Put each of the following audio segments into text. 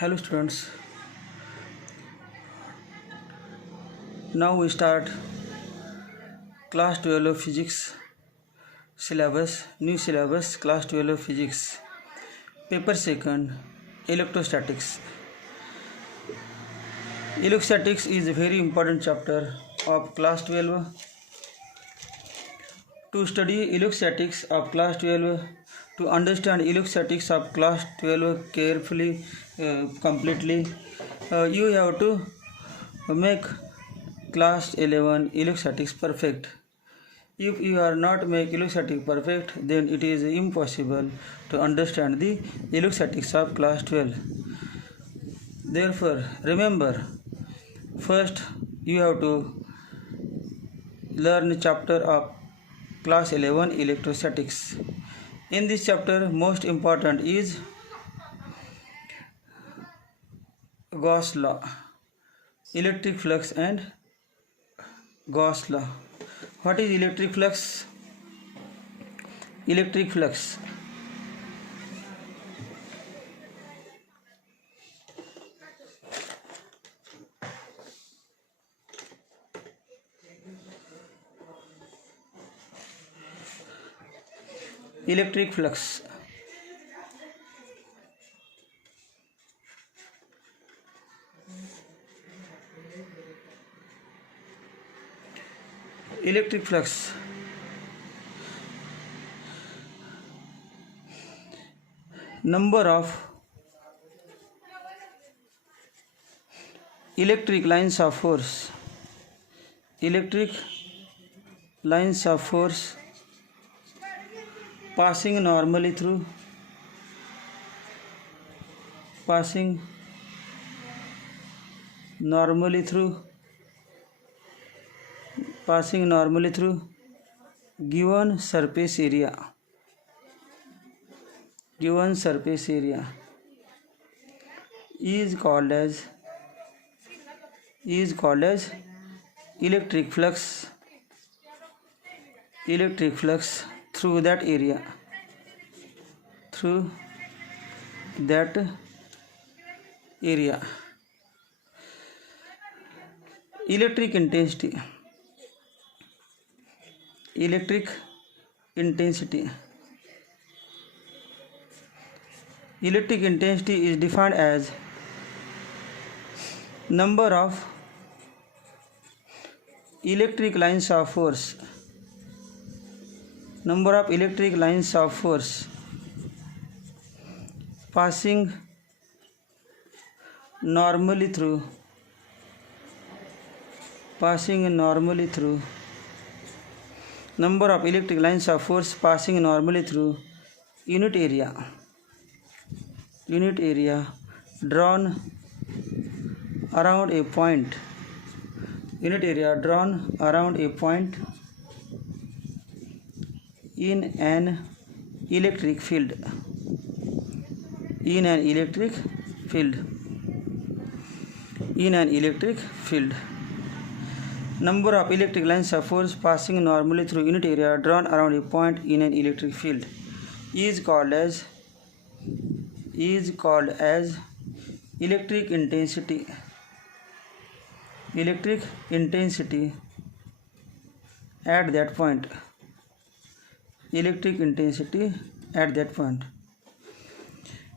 Hello students, now we start class 12 physics syllabus, new syllabus class 12 physics, paper second, electrostatics. Electrostatics is a very important chapter of class 12. To study electrostatics of class 12, to understand electrostatics of class 12 carefully, completely, you have to make class 11 electrostatics perfect. If you are not make electrostatics perfect, then it is impossible to understand the electrostatics of class 12. Therefore, remember, first you have to learn chapter of class 11 electrostatics. In this chapter, most important is Gauss law, electric flux and Gauss law. What is electric flux? Electric flux. Electric flux. Electric flux. Number of electric lines of force. Electric lines of force passing normally through given surface area is called as electric flux through that area. Electric intensity is defined as number of electric lines of force passing normally through number of electric lines of force passing normally through unit area drawn around a point in an electric field. Number of electric lines of force passing normally through unit area drawn around a point in an electric field is called as electric intensity. At that point.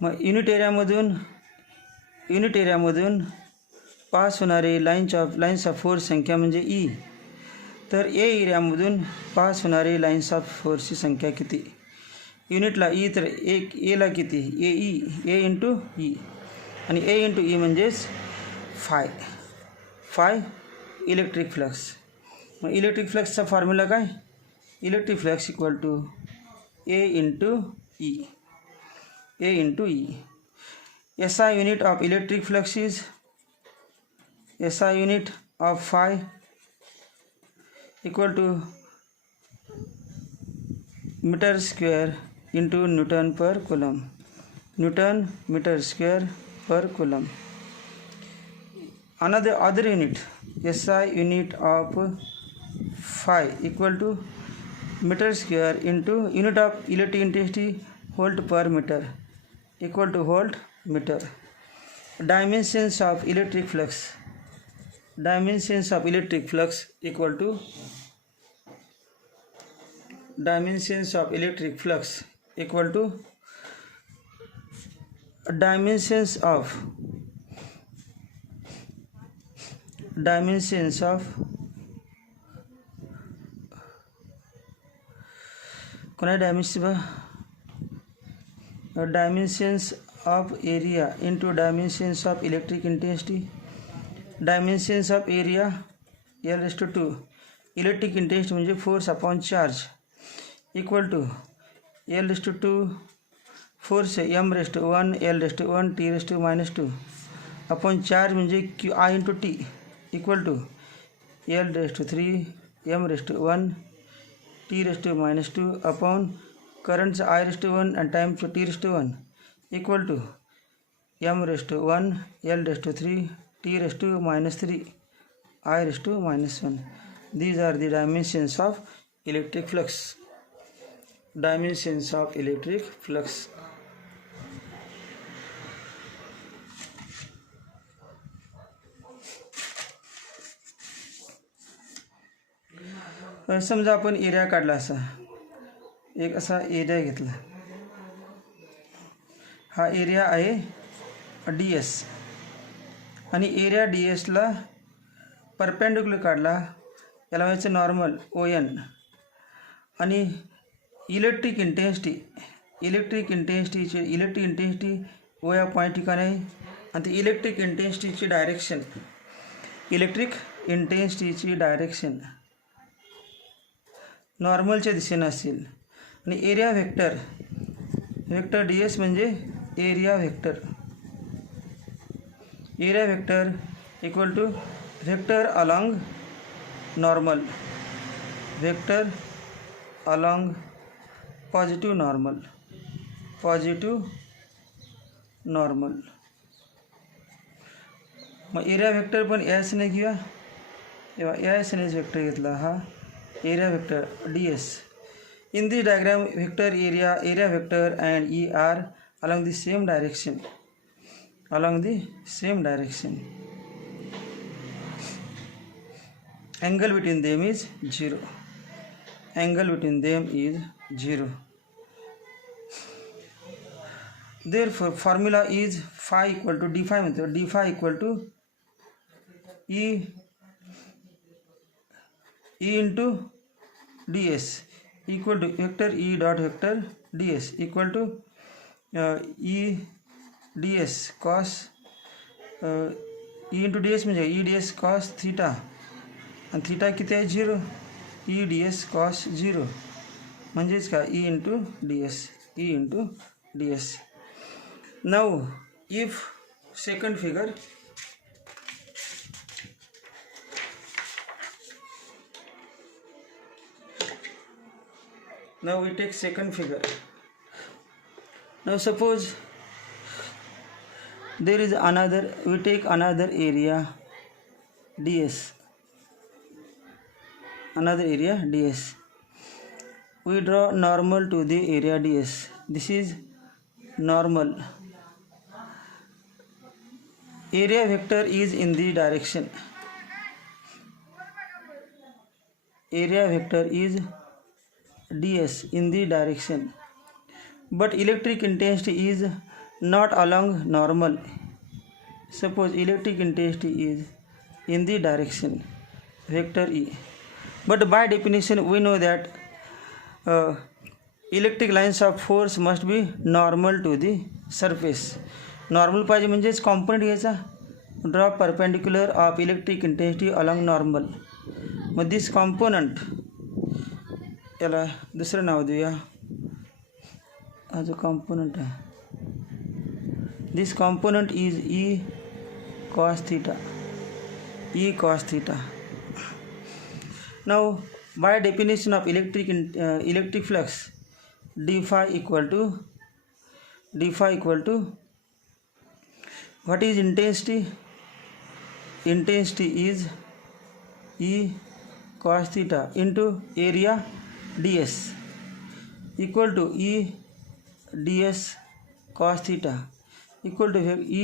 मग unit एरियामधून pass होणारे lines of force संख्या म्हणजे ई. तर ए एरियामधून pass होणारे lines of फोर्सची संख्या किती? युनिटला ई तर एला किती? ए इंटू ई, आणि ए इंटू ई म्हणजेच फाय इलेक्ट्रिक फ्लक्स. मग इलेक्ट्रिक फ्लक्सचा फॉर्म्युला काय? Electric flux equal to A into E. SI unit of electric flux is SI unit of phi equal to meter square into Newton per coulomb. Newton meter square per coulomb. Other unit, SI unit of phi equal to meter square into unit of electric intensity volt per meter equal to volt meter. dimensions of electric flux, dimensions of electric flux equal to dimensions of electric flux equal to dimensions of कोणा dimensions of area into dimensions of electric intensity. Dimensions of area L raised to 2, electric intensity म्हणजे force upon charge equal to L raised to 2 force m raised to 1 L raised to 1 T raised to minus 2 upon charge म्हणजे Q I into T equal to L raised to 3 m raised to 1 T raised to minus 2 upon currents I raised to 1 and time to T raised to 1 equal to m raised to 1 L raised to 3 T raised to minus 3 I raised to minus 1. These are the dimensions of electric flux. Dimensions of electric flux. समजा आपण area काढला असा एक असा area घेतला हा area आहे D S आणि एरिया डी एसला परपेंडिक्युलर काढला याला व्हायचं नॉर्मल ओ एन आणि इलेक्ट्रिक इंटेन्सिटी ओ या पॉईंट ठिकाणी आहे आणि ती इलेक्ट्रिक इंटेन्सिटीची डायरेक्शन नॉर्मलच्या दिशेने असेल आणि एरिया वेक्टर डी एस म्हणजे area vector equal to vector along normal along positive normal मग एरिया वेक्टर पण यासने घेऊया तेव्हा यासनेच वेक्टर घेतला हा area vector ds. In this diagram area vector and E are along the same direction. Angle between them is 0. Therefore formula is phi equal to d phi equal to E into ds equal to vector E dot vector ds equal to E ds cos E into ds म्हणजे E ds cos theta आणि theta किती आहे 0 E ds cos 0 म्हणजेच का E into ds. Now if second figure now we take second figure. Now suppose there is we take another area ds, we draw normal to the area ds. This is normal. Area vector is in the direction, ds in the direction, but electric intensity is not along normal. Suppose electric intensity is in the direction vector E, but by definition we know that electric lines of force must be normal to the surface. Normal पाहिजे म्हणजेच component घ्यायचा draw perpendicular of electric intensity along normal. मग this component याला दुसरं नाव देऊया. हा जो कॉम्पोनंट आहे this component is E cos theta. Now by definition of electric flux D phi equal to what is intensity? Intensity is E cos theta into area ds equal to E ds cos theta equal to E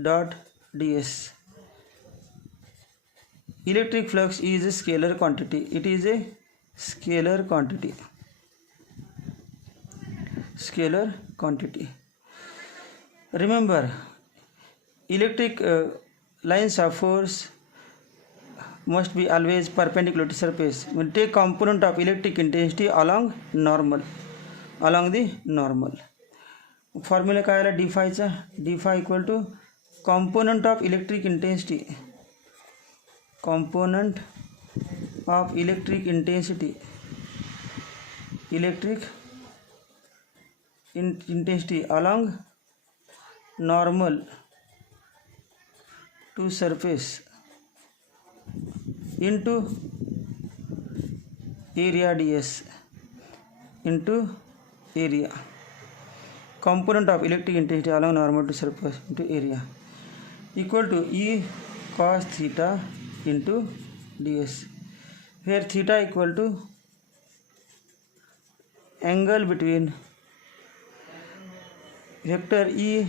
dot ds. Electric flux is a scalar quantity. It is a scalar quantity. Scalar quantity. Remember, electric lines of force must be always perpendicular to surface. We take component of electric intensity along the normal. Formula काय आला d phi चा? d phi equal to component of electric intensity. Component of electric intensity. Electric intensity along normal to surface into area ds into area. Component of electric intensity along normal to surface into area equal to E cos theta into ds, where theta equal to angle between vector E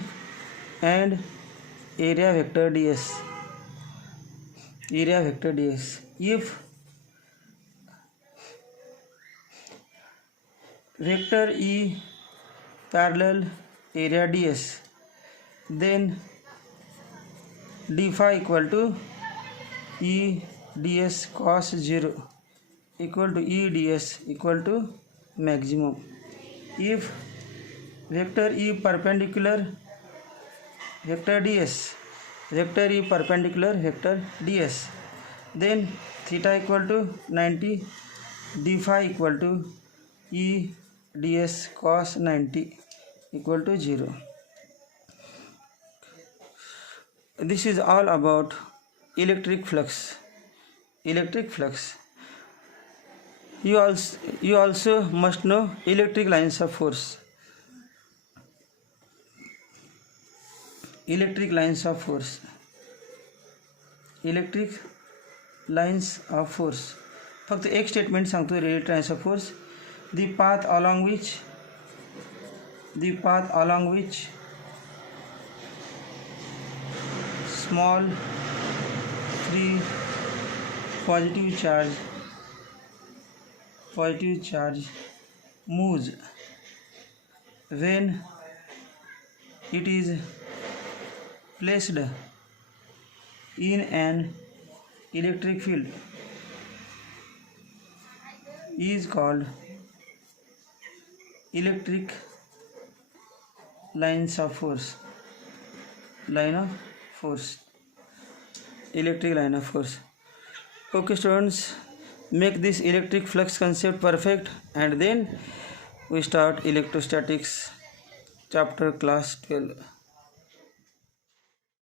and area vector ds. Area vector ds. If vector E parallel area ds, then d phi equal to E ds cos 0 equal to E ds equal to maximum. If vector E perpendicular vector ds, vector E perpendicular vector ds, then theta equal to 90, d phi equal to E ds cos 90 equal to 0. This is all about electric flux. Electric flux. You also must know electric lines of force. Electric lines of force. Electric lines of force. फक्त एक statement सांगतो electric lines of force. The path along which small free positive charge moves when it is placed in an electric field is called electric lines of force. Line of force. Electric line of force. Okay students, make this electric flux concept perfect and then we start electrostatics chapter class 12.